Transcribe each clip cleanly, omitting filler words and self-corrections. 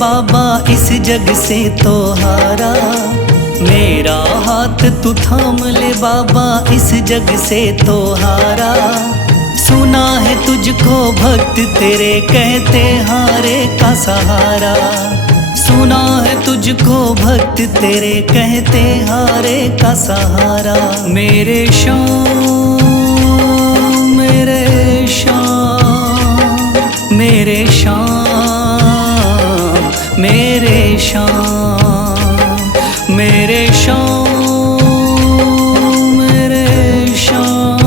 बाबा इस जग से तो हारा। मेरा हाथ तू थाम ले बाबा इस जग से तो हारा। सुना है तुझको भक्त तेरे कहते हारे का सहारा। सुना है तुझको भक्त तेरे कहते हारे का सहारा। मेरे श्याम मेरे श्याम मेरे श्याम मेरे श्याम मेरे श्याम मेरे श्याम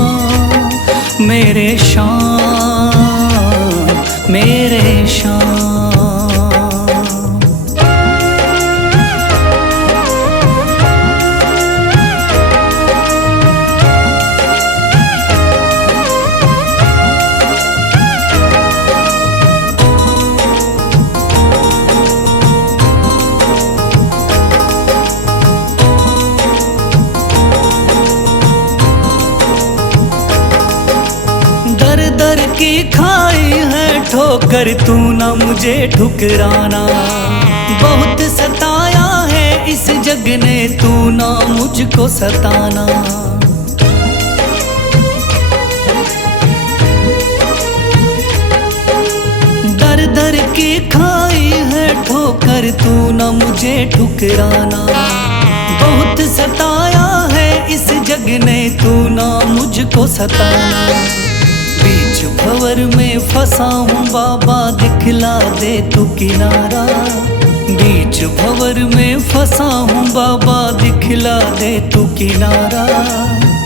मेरे श्याम मेरे श्याम। दर की खाई है ठोकर तू ना मुझे ठुकराना। बहुत सताया है इस जग ने तू ना मुझको सताना। दर दर की खाई है ठोकर तू ना मुझे ठुकराना। बहुत सताया है इस जग ने तू ना मुझको सताना। बीच भंवर में फंसा हूँ बाबा दिखला दे तू किनारा। बीच भंवर में फंसा हूँ बाबा दिखला दे तू किनारा।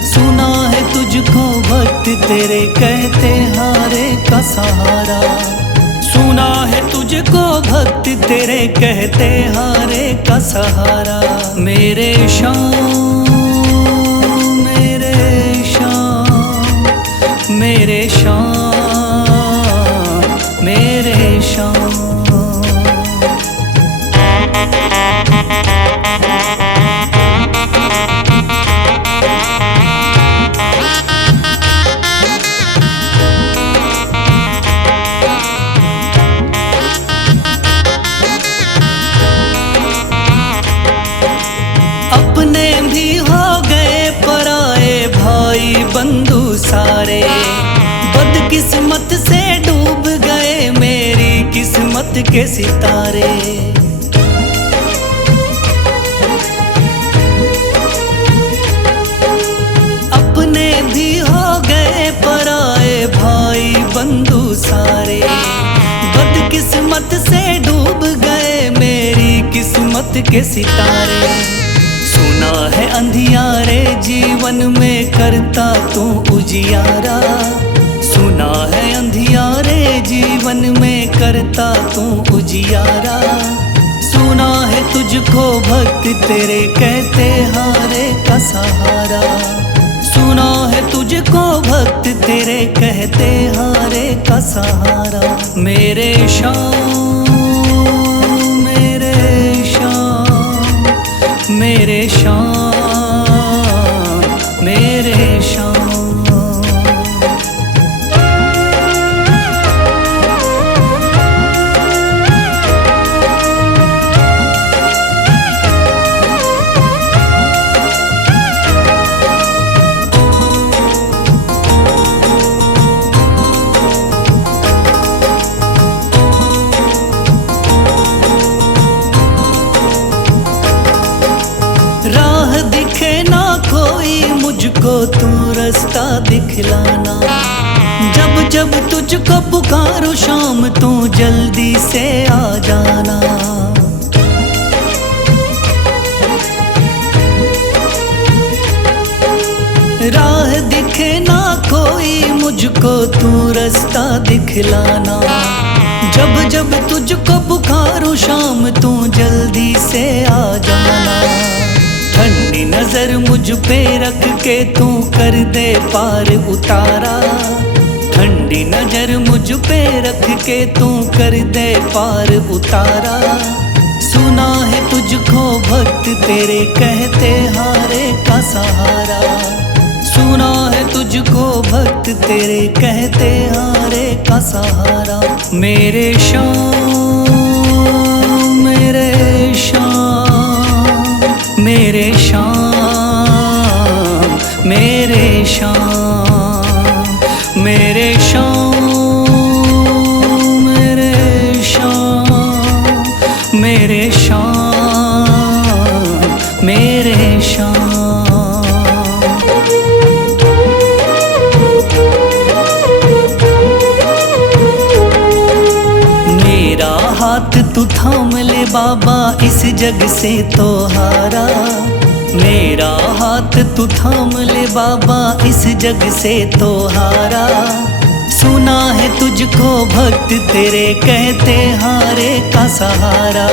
सुना है तुझको भक्त तेरे कहते हारे का सहारा। सुना है तुझको भक्त तेरे कहते हारे का सहारा। मेरे श्याम मेरे श्याम मेरे श्याम मेरे श्याम। अपने भी हो गए पराए भाई बंधु सारे। बदकिस्मत से डूब गए मेरी किस्मत के सितारे। अपने भी हो गए पराए भाई बंधु सारे। बदकिस्मत से डूब गए मेरी किस्मत के सितारे। सुना है अंधियारे जीवन में करता तू उजियारा। सुना है अंधियारे जीवन में करता तू उजियारा। सुना है तुझको भक्त तेरे कहते हारे का सहारा। सुना है तुझको भक्त तेरे कहते हारे का सहारा। मेरे श्याम मेरे श्याम मेरे श्याम मेरे श्याम। राह दिखे ना कोई मुझको तू रास्ता दिखलाना। जब जब तुझको पुकारूं शाम तू जल्दी से आ जाना। राह दिखे ना कोई मुझको तू रास्ता दिखलाना। जब जब तुझको पुकारूं शाम तू जल्दी से आ जाना। ठंडी नजर मुझ पे रख के तू कर दे पार उतारा। ठंडी नजर मुझ पे रख के तू कर दे पार उतारा। सुना है तुझको भक्त तेरे कहते हारे का सहारा। सुना है तुझको भक्त तेरे कहते हारे का सहारा। मेरे श्याम मेरे शाम, मेरे शाम, मेरे शाम, मेरे शाम, मेरे शाम, मेरे शाम, मेरे शाम। मेरा हाथ तू थाम ले बाबा, इस जग से तो हारा। मेरा हाथ तू थाम ले बाबा, इस जग से तो हारा। सुना है तुझको भक्त तेरे कहते हारे का सहारा।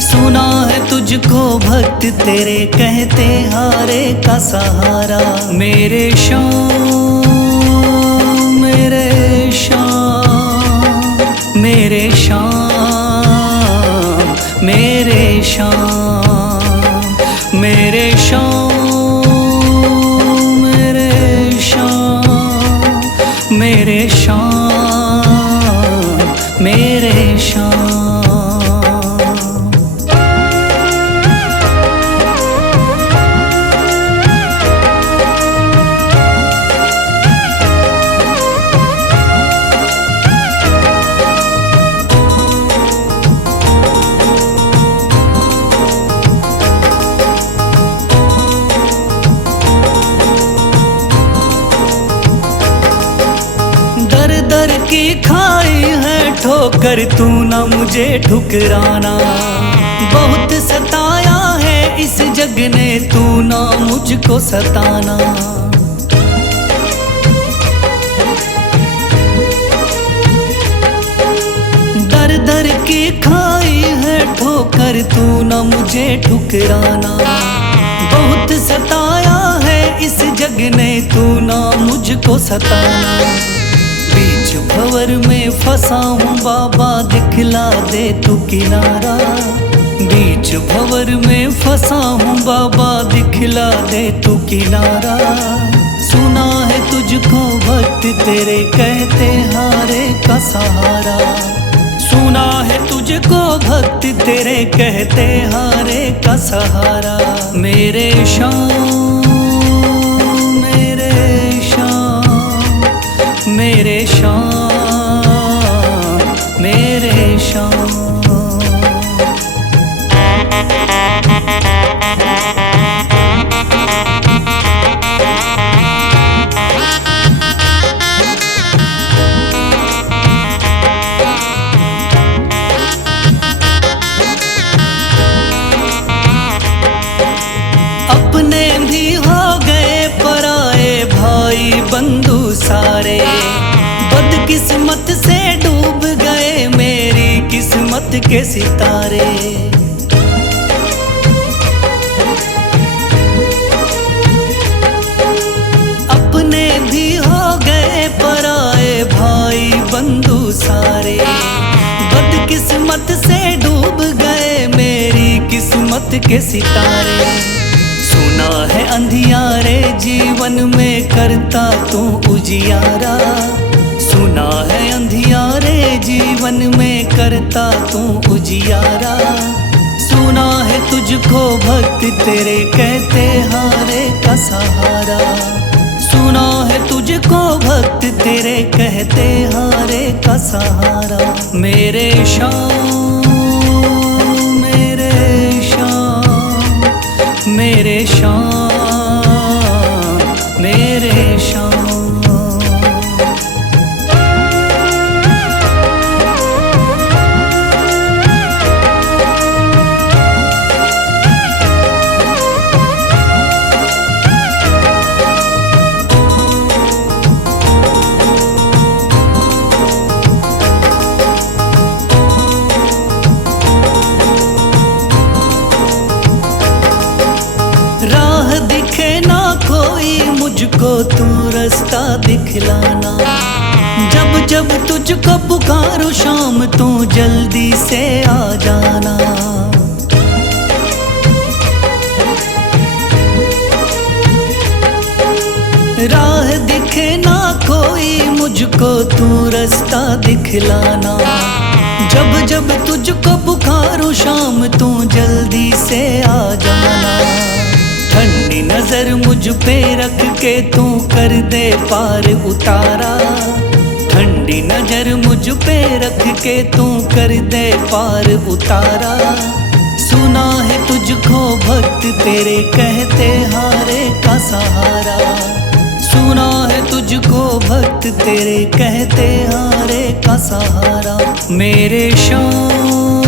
सुना है तुझको भक्त तेरे कहते हारे का सहारा। मेरे शाम, मेरे शाम, मेरे शाम, मेरे शाम, मेरे शाम, मेरे शाम, मेरे शाम, मेरे शाम। दर की खाई है ठोकर, तू ना मुझे ठुकराना। बहुत सताया है इस जग ने, तू ना मुझको सताना। दर दर की खाई है ठोकर, तू ना मुझे ठुकराना। बहुत सताया है इस जग ने, तू ना मुझको सताना। बीच भंवर में फंसा हूँ बाबा, दिखला दे तू किनारा। बीच भंवर में फंसा हूँ बाबा, दिखला दे तू किनारा। सुना है तुझको भक्त तेरे कहते हारे का सहारा। सुना है तुझको भक्त तेरे कहते हारे का सहारा। मेरे शाम, मेरे शाम, मेरे शाम, मेरे शाम। अपने भी हो गए पराए भाई बंधु सारे। बदकिस्मत से डूब गए मेरी किस्मत के सितारे। अपने भी हो गए पराए भाई बंधु सारे। बदकिस्मत से डूब गए मेरी किस्मत के सितारे। सुना है अंधियारे जीवन में करता तू उजियारा। सुना है अंधियारे जीवन में करता तू उजियारा। सुना है तुझको भक्त तेरे कहते हारे का सहारा। सुना है तुझको भक्त तेरे कहते हारे का सहारा। मेरे शाम, मेरे शाम, मेरे शाम, मेरे शाम। राह दिखे ना कोई मुझको, तू रास्ता दिखलाना। जब जब तुझको पुकारूं शाम, तू जल्दी से आ जाना। राह दिखे ना कोई मुझको, तू रास्ता दिखलाना। जब जब तुझको पुकारूं शाम तू जल्दी से आ जाना। ठंडी नजर मुझ पे रख के तू कर दे पार उतारा। ठंडी नजर मुझ पे रख के तू कर दे पार उतारा। सुना है तुझको भक्त तेरे कहते हारे का सहारा। सुना है तुझको भक्त तेरे कहते हारे का सहारा। मेरे श्याम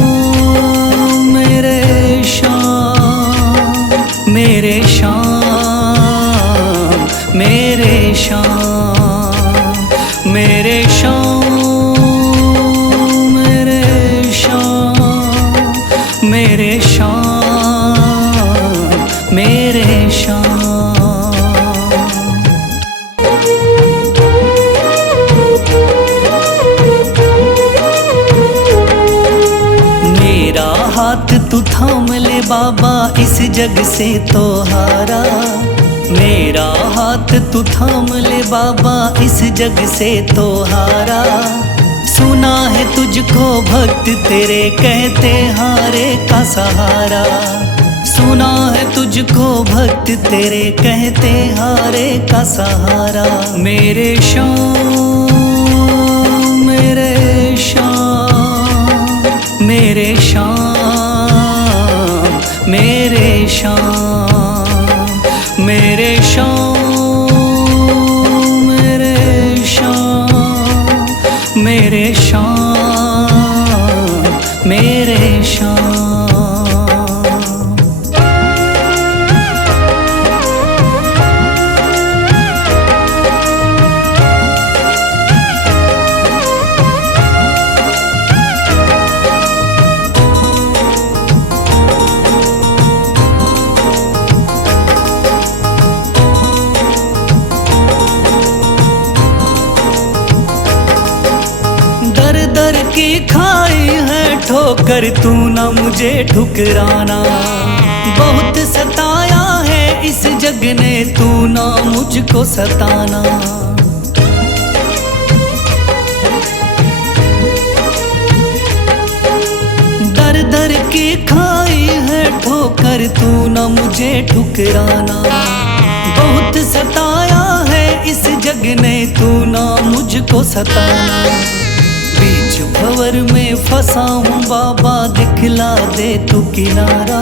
मेरे श्याम मेरे श्याम मेरे श्याम मेरे श्याम मेरे श्याम मेरे श्याम मेरे श्याम। मेरा हाथ तू थाम ले बाबा इस जग से तो हारा। मेरा हाथ तू थाम ले बाबा इस जग से तो हारा। सुना है तुझको भक्त तेरे कहते हारे का सहारा। सुना है तुझको भक्त तेरे कहते हारे का सहारा। मेरे श्याम मेरे श्याम मेरे श्याम मेरे श्याम मेरे श्याम मेरे श्याम मेरे श्याम मेरे श्याम। दर की खाई है ठोकर तू ना मुझे ठुकराना। बहुत सताया है इस जग ने तू ना मुझको सताना। दर दर की खाई है ठोकर तू ना मुझे ठुकराना। बहुत सताया है इस जग ने तू ना मुझको सताना। बीच भंवर में फंसा हूँ बाबा दिखला दे तू किनारा।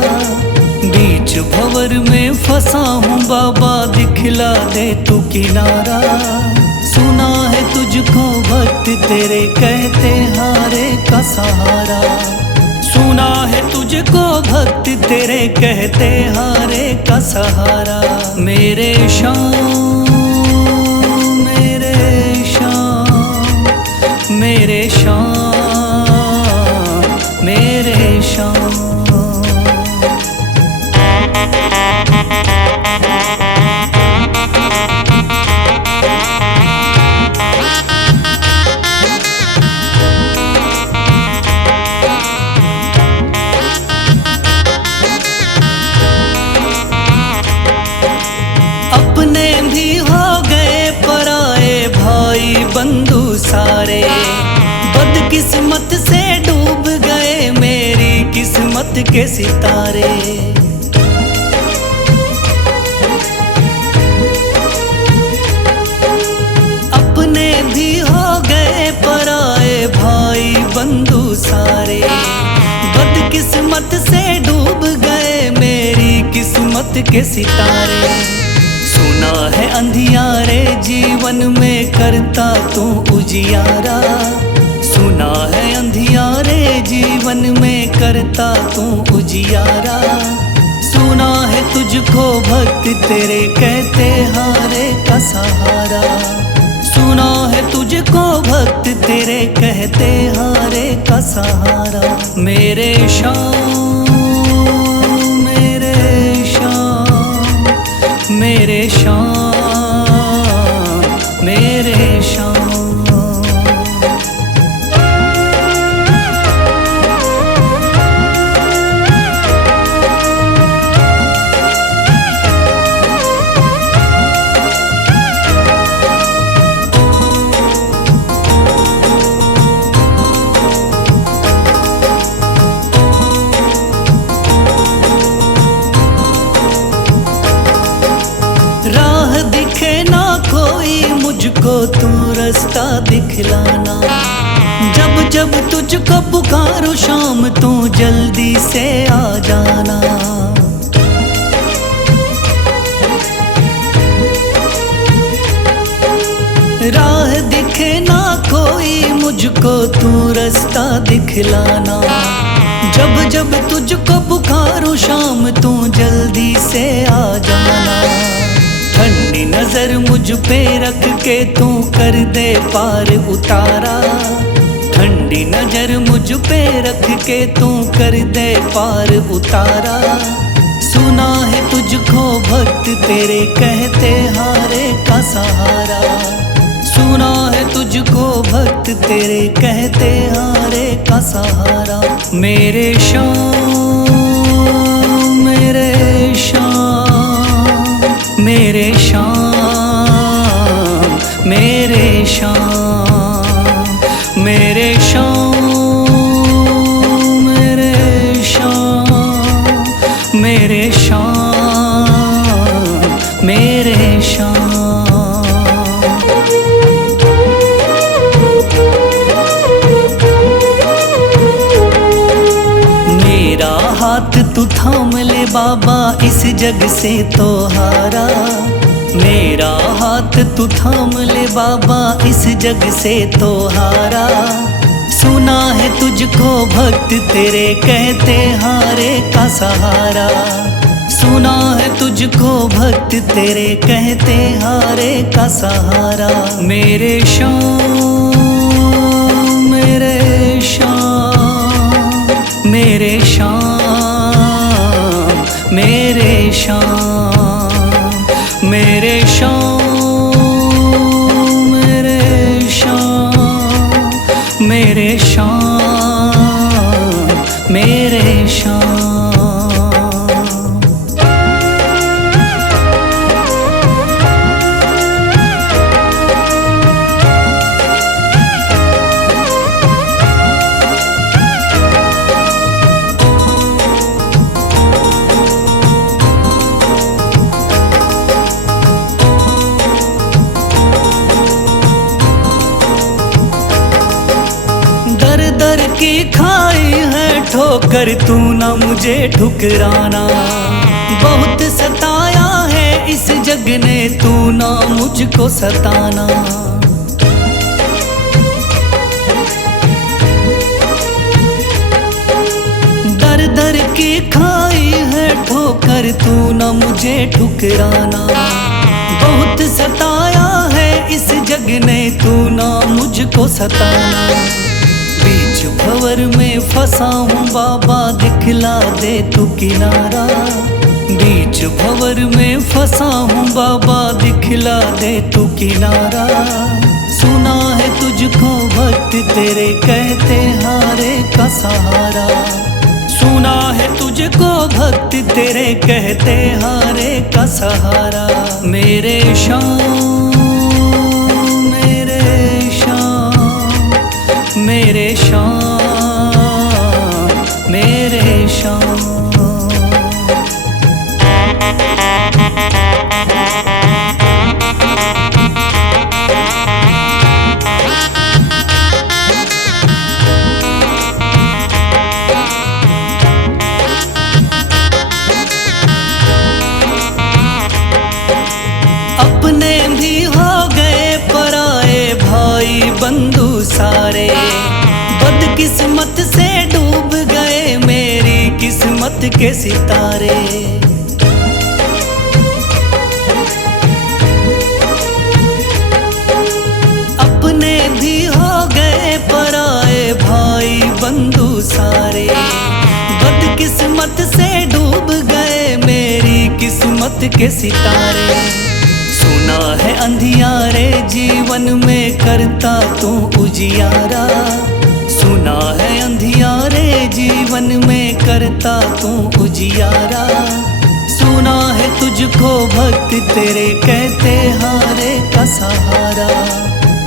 बीच भंवर में फंसा हूँ बाबा दिखला दे तू किनारा। सुना है तुझको भक्त तेरे कहते हारे का सहारा। सुना है तुझको भक्त तेरे कहते हारे का सहारा। मेरे श्याम मेरे श्याम मेरे श्याम मेरे श्याम। अपने भी हो गए पराए भाई बंधु सारे। बदकिस्मत से डूब गए मेरी किस्मत के सितारे। अपने भी हो गए पराए भाई बंधु सारे। बदकिस्मत से डूब गए मेरी किस्मत के सितारे। सुना है अंधियारे जीवन में करता तू उजियारा। सुना है अंधियारे जीवन में करता तू उजियारा। सुना है तुझको भक्त तेरे कहते हारे का सहारा। सुना है तुझको भक्त तेरे कहते हारे का सहारा। मेरे श्याम मेरे श्याम मेरे श्याम मेरे श्याम। मुझको तू रास्ता दिखलाना। जब जब तुझको पुकारूं शाम तू जल्दी से आ जाना। राह दिखे ना कोई मुझको तू रास्ता दिखलाना। जब जब तुझको पुकारूं शाम तू जल्दी से आ जाना। ठंडी नजर मुझ पे रख के तू कर दे पार उतारा। ठंडी नजर मुझ पे रख के तू कर दे पार उतारा। सुना है तुझको भक्त तेरे कहते हारे का सहारा। सुना है तुझको भक्त तेरे कहते हारे का सहारा। मेरे शाम मेरे शाम मेरे शाम मेरे शाम मेरे शाम मेरे शाम मेरे शाम मेरे शाम। मेरा हाथ तू थाम ले बाबा इस जग से तो हारा। मेरा हाथ तू थाम ले बाबा इस जग से तो हारा। सुना है तुझको भक्त तेरे कहते हारे का सहारा। सुना है तुझको भक्त तेरे कहते हारे का सहारा। मेरे शाम मेरे शाम मेरे शाम मेरे शाम मेरे शाम मेरे शाम मेरे शाम मेरे शाम। दर की खाई है ठोकर तू ना मुझे ठुकराना। बहुत सताया है इस जग ने तू ना मुझको सताना। दर दर की खाई है ठोकर तू ना मुझे ठुकराना। बहुत सताया है इस जग ने तू ना मुझको सताना। बीच भंवर में फंसा हूँ बाबा दिखला दे तू किनारा। बीच भंवर में फंसा हूँ बाबा दिखला दे तू किनारा। सुना है तुझको भक्त तेरे कहते हारे का सहारा। सुना है तुझको भक्त तेरे कहते हारे का सहारा। मेरे शाम मेरे शाम मेरे शाम मेरे शाम। अपने भी हो गए पराए भाई बंधु सारे। बदकिस्मत से डूब गए मेरी किस्मत के सितारे। अपने भी हो गए पराए भाई बंधु सारे। बदकिस्मत से डूब गए मेरी किस्मत के सितारे। सुना है अंधियारे जीवन में करता तू उजियारा। सुना है अंधियारे जीवन में करता तू उजियारा। सुना है तुझको भक्त तेरे कहते हारे का सहारा।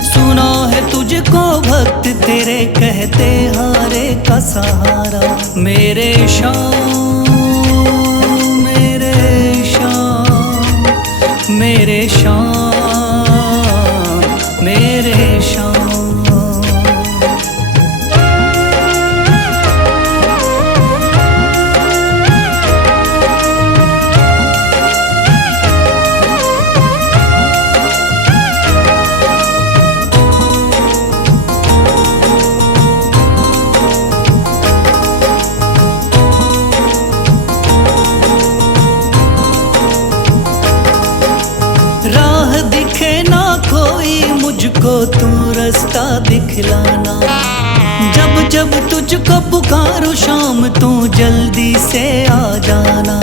सुना है तुझको भक्त तेरे कहते हारे का सहारा। मेरे शाम मेरे शाम मेरे शाम मुझको तू रास्ता दिखलाना। जब जब तुझको पुकारूं शाम तू जल्दी से आ जाना।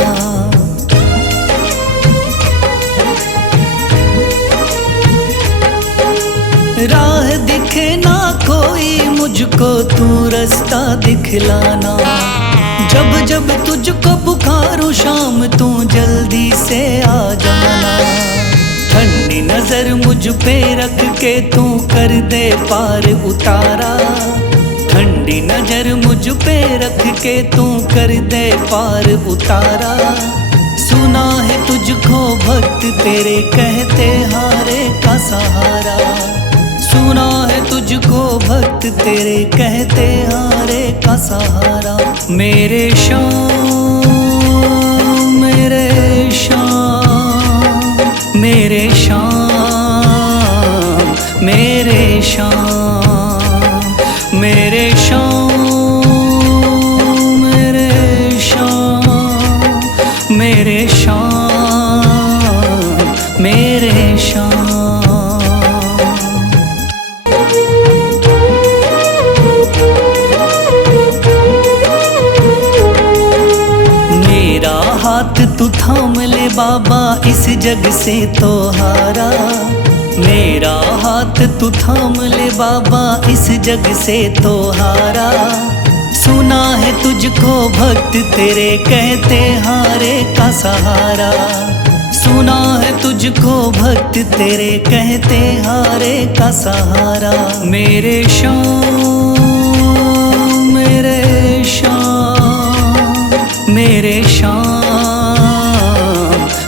राह दिखे ना कोई मुझको तू रास्ता दिखलाना। जब जब तुझको पुकारूं शाम तू जल्दी से आ जाना। ठंडी नजर मुझ पे रख के तू कर दे पार उतारा। ठंडी नजर मुझ पे रख के तू कर दे पार उतारा। सुना है तुझको भक्त तेरे कहते हारे का सहारा। सुना है तुझको भक्त तेरे कहते हारे का सहारा। मेरे शाम मेरे शाम मेरे शाम मेरे शाम मेरे शाम मेरे शाम मेरे शाम मेरे शाम। हाथ तू थाम ले बाबा इस जग से तो हारा। मेरा हाथ तू थाम ले बाबा इस जग से तो हारा। सुना है तुझको भक्त तेरे कहते हारे का सहारा। सुना है तुझको भक्त तेरे कहते हारे का सहारा। मेरे शाम मेरे शाम मेरे शाम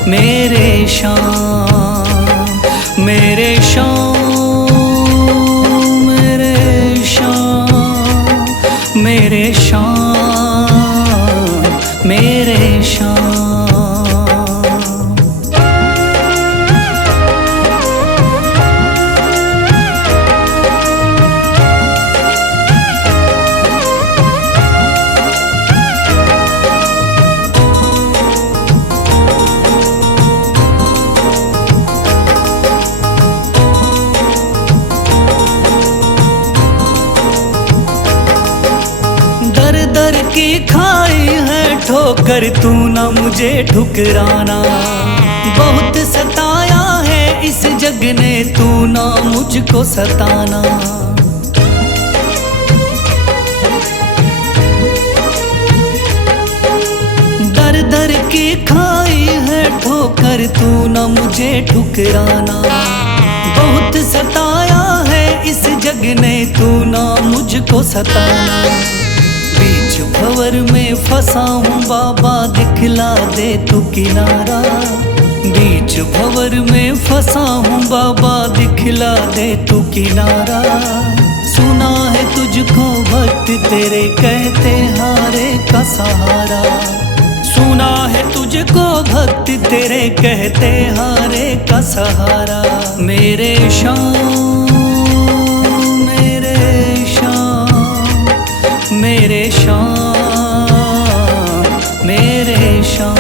मेरे शाम मेरे शाम मेरे शाम मेरे शाम मेरे शाम। दर की खाई है ठोकर तू ना मुझे ठुकराना। बहुत सताया है इस जग ने तू ना मुझको सताना। दर दर की खाई है ठोकर तू ना मुझे ठुकराना। बहुत सताया है इस जग ने तू ना मुझको सताना। बीच भंवर में फंसा हूँ बाबा दिखला दे तू किनारा। बीच भंवर में फंसा हूँ बाबा दिखला दे तू किनारा। सुना है तुझको भक्त तेरे कहते हारे का सहारा। सुना है तुझको भक्त तेरे कहते हारे का सहारा। मेरे शाम मेरे शाम मेरे शाम मेरे शाम।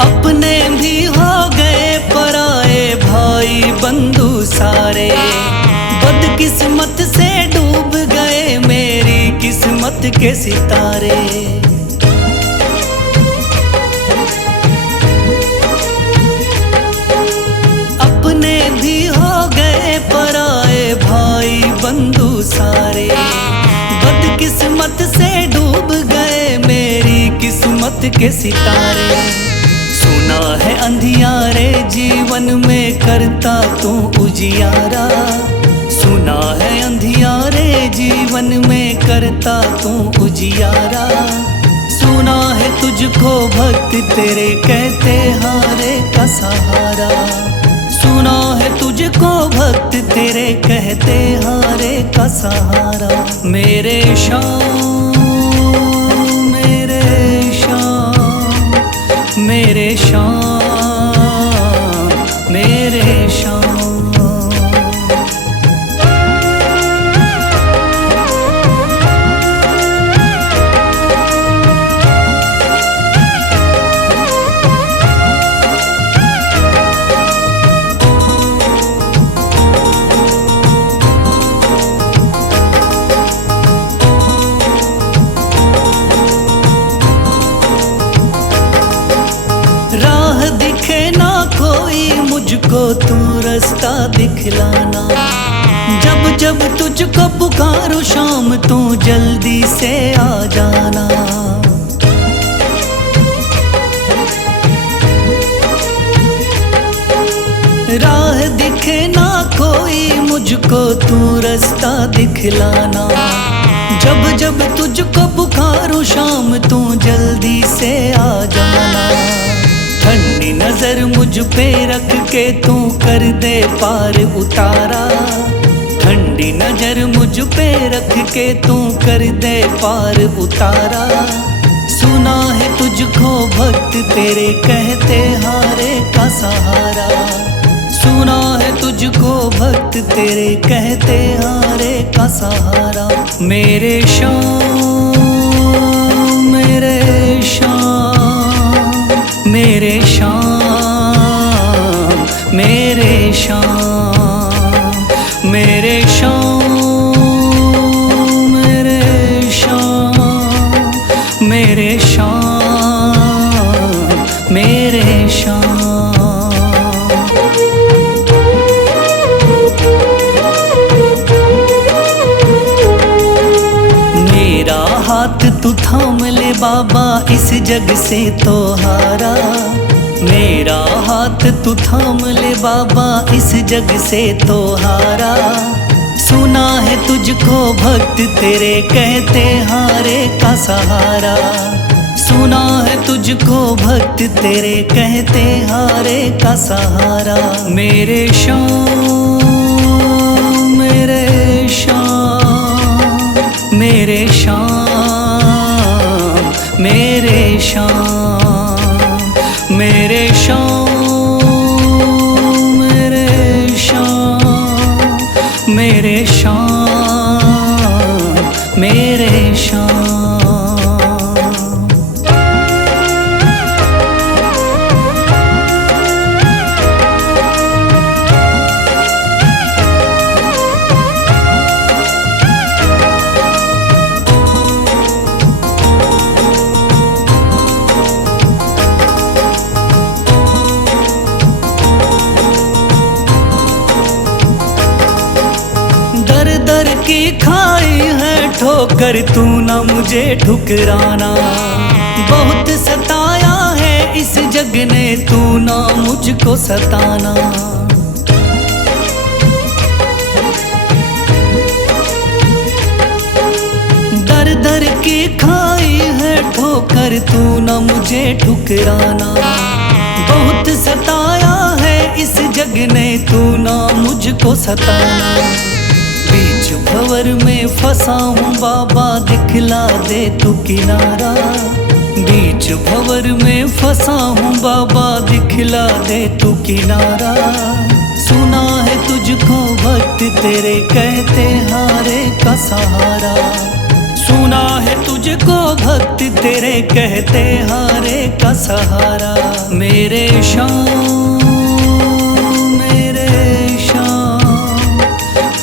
अपने भी हो गए पराए भाई बंधु सारे। बदकिस्मत से डूब गए मेरी किस्मत के सितारे। अपने भी हो गए पराए भाई बंधु सारे। बदकिस्मत से डूब गए मेरी किस्मत के सितारे। सुना है अंधियारे जीवन में करता तू उजियारा। सुना है अंधियारे जीवन में करता तू उजियारा। सुना है तुझको भक्त तेरे कहते हारे का सहारा। सुना है तुझको भक्त तेरे कहते हारे का सहारा। मेरे शाम मेरे शाम मेरे शाम मुझको तू रास्ता दिखलाना। जब जब तुझको पुकारूं शाम तू जल्दी से आ जाना। राह दिखे ना कोई मुझको तू रास्ता दिखलाना। जब जब तुझको पुकारूं शाम तू जल्दी से आ जाना। ठंडी नजर मुझ पे रख के तू कर दे पार उतारा। ठंडी नजर मुझ पे रख के तू कर दे पार उतारा। सुना है तुझको भक्त तेरे कहते हारे का सहारा। सुना है तुझको भक्त तेरे कहते हारे का सहारा। मेरे शाम मेरे शाम मेरे शाम मेरे शाम मेरे शाम मेरे शाम मेरे शाम मेरे शाम। मेरा हाथ तू थाम ले बाबा इस जग से तो हारा। मेरा हाथ तू थाम ले बाबा इस जग से तो हारा। सुना है तुझको भक्त तेरे कहते हारे का सहारा। सुना है तुझको भक्त तेरे कहते हारे का सहारा। मेरे शाम मेरे शाम मेरे शाम मेरे शाम मेरे शाम मेरे शाम मेरे शाम मेरे शाम। दर की खाई है ठोकर तू ना मुझे ठुकराना। बहुत सताया है इस जग ने तू ना मुझको सताना। दर दर की खाई है ठोकर तू ना मुझे ठुकराना। बहुत सताया है इस जग ने तू ना मुझको सताना। बीच भंवर में फंसा हूँ बाबा दिखला दे तू किनारा। बीच भंवर में फंसा हूँ बाबा दिखला दे तू किनारा। सुना है तुझको भक्त तेरे कहते हारे का सहारा। सुना है तुझको भक्त तेरे कहते हारे का सहारा। मेरे शाम मेरे शाम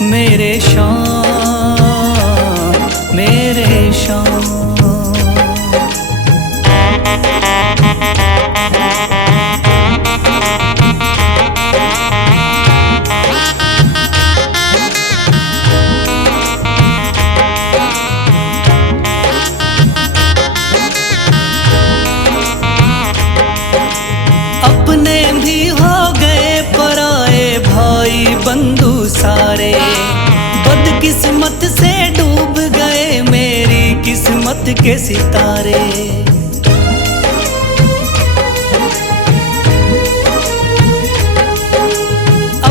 मेरे शाम मेरे शाम। अपने भी हो गए पराए भाई बंधु सारे। बदकिस्मत से डूब गए मेरी किस्मत के सितारे।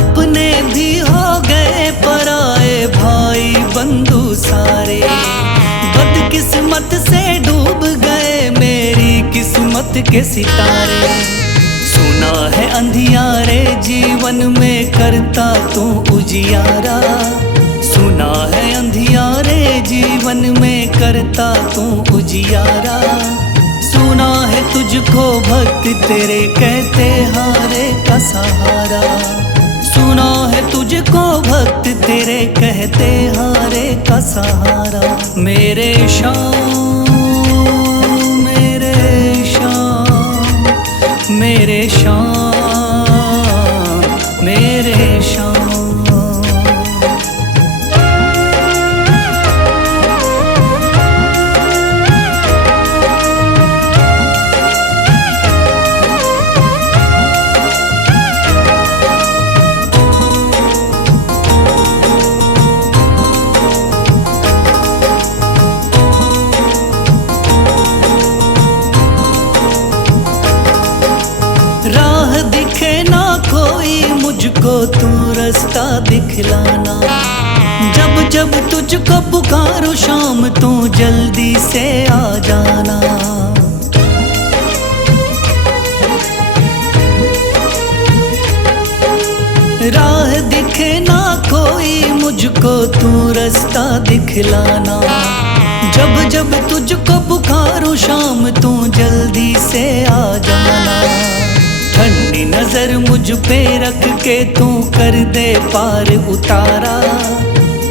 अपने भी हो गए पराए भाई बंधु सारे। बदकिस्मत से डूब गए मेरी किस्मत के सितारे। सुना है अंधियारे जीवन में करता तू उजियारा। सुना है अंधियारे जीवन में करता तू उजियारा। सुना है तुझको भक्त तेरे कहते हारे का सहारा। सुना है तुझको भक्त तेरे कहते हारे का सहारा। मेरे शाम मेरे शाम मेरे शाम मुझको तू रास्ता दिखलाना। जब जब तुझको पुकारूं शाम तू जल्दी से आ जाना। राह दिखे ना कोई मुझको तू रास्ता दिखलाना। जब जब तुझको पुकारूं शाम तू जल्दी से आ जाना। ठंडी नजर मुझ पे रख के तू कर दे पार उतारा।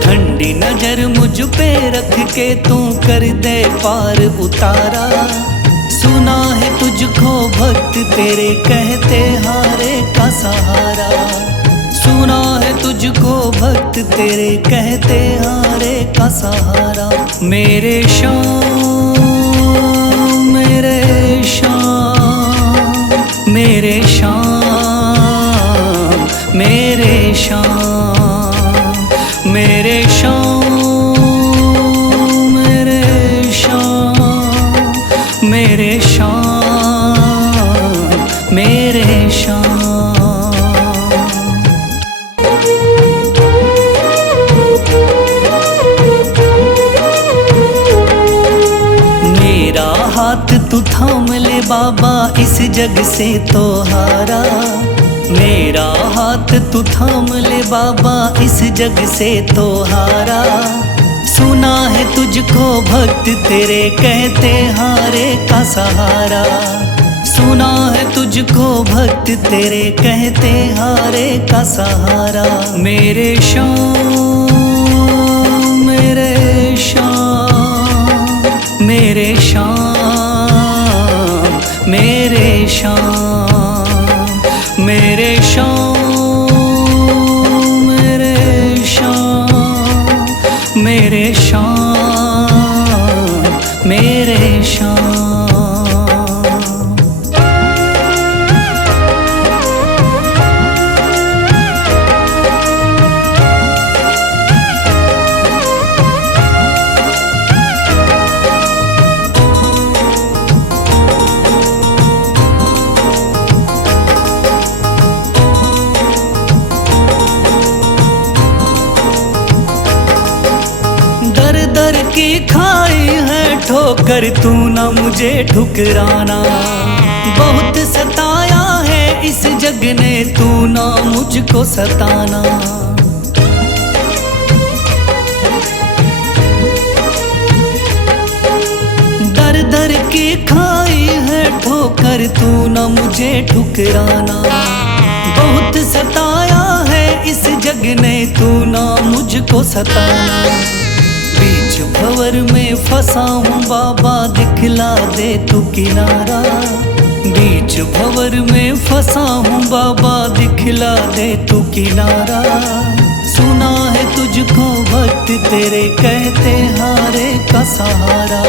ठंडी नजर मुझ पे रख के तू कर दे पार उतारा। सुना है तुझको भक्त तेरे कहते हारे का सहारा। सुना है तुझको भक्त तेरे कहते हारे का सहारा। मेरे शाम मेरे शाम मेरे शाम मेरे शाम मेरे शाम मेरे शाम मेरे शाम मेरे शाम। मेरा हाथ तू थाम ले बाबा इस जग से तो हारा। मेरा हाथ तू थाम ले बाबा इस जग से तो हारा। सुना है तुझको भक्त तेरे कहते हारे का सहारा। सुना है तुझको भक्त तेरे कहते हारे का सहारा। मेरे शाम मेरे शाम मेरे शाम मेरे शाम मेरे शाम मेरे शाम मेरे शाम मेरे शाम। दर की खाई है ठोकर तू ना मुझे ठुकराना। बहुत सताया है इस जग ने तू ना मुझको सताना। दर दर की खाई है ठोकर तू ना मुझे ठुकराना। बहुत सताया है इस जग ने तू ना मुझको सताना। बीच भंवर में फंसा हूँ बाबा दिखला दे तू किनारा। बीच भंवर में फंसा हूँ बाबा दिखला दे तू किनारा। सुना है तुझको भक्त तेरे कहते हारे का सहारा।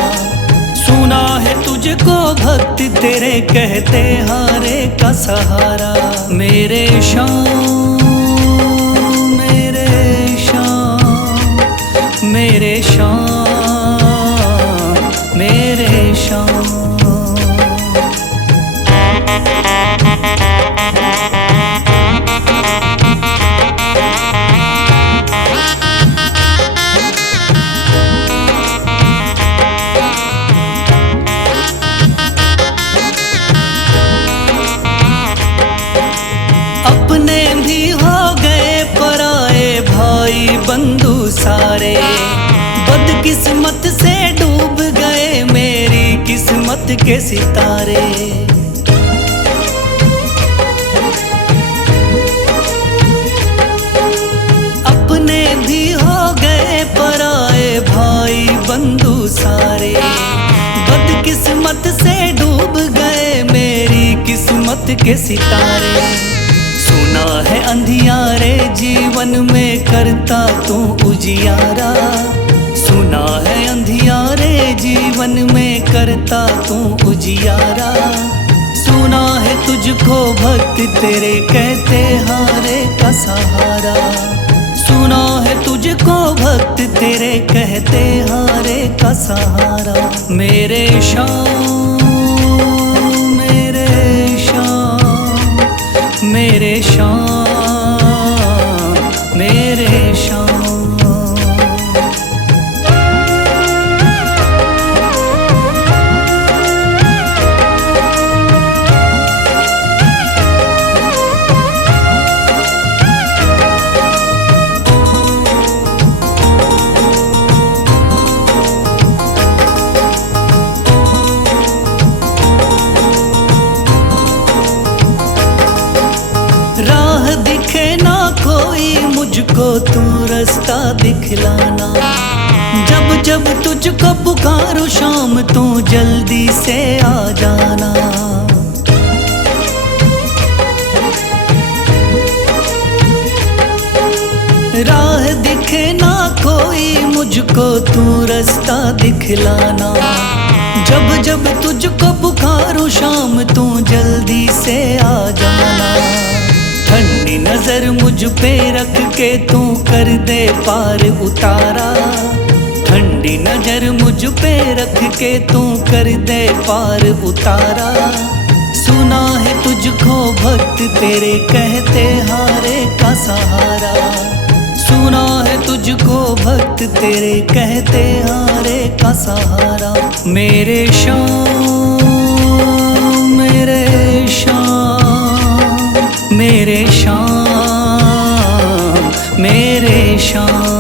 सुना है तुझको भक्त तेरे कहते हारे का सहारा। मेरे शाम मेरे शाम मेरे शाम मेरे शाम। अपने भी हो गए पराए भाई बंधु सारे। बदकिस्मत से डूब गए मेरी किस्मत के सितारे। अपने भी हो गए पराए भाई बंधु सारे। बदकिस्मत से डूब गए मेरी किस्मत के सितारे। सुना है अंधियारे जीवन में करता तू उजियारा। सुना है अंधियारे जीवन में करता तू उजियारा। सुना है तुझको भक्त तेरे कहते हारे का सहारा। सुना है तुझको भक्त तेरे कहते हारे का सहारा। मेरे शाम मेरे शाम मेरे शाम दिखलाना। जब जब तुझको पुकारूं शाम तू जल्दी से आ जाना। राह दिखे ना कोई मुझको तू रास्ता दिखलाना। जब जब तुझको पुकारूं शाम तू जल्दी से आ जाना। ठंडी नजर मुझ पे रख के तू कर दे पार उतारा। ठंडी नजर मुझ पे रख के तू कर दे पार उतारा। सुना है तुझको भक्त तेरे कहते हारे का सहारा। सुना है तुझको भक्त तेरे कहते हारे का सहारा। मेरे शाम मेरे शाम मेरे शाम मेरे शाम।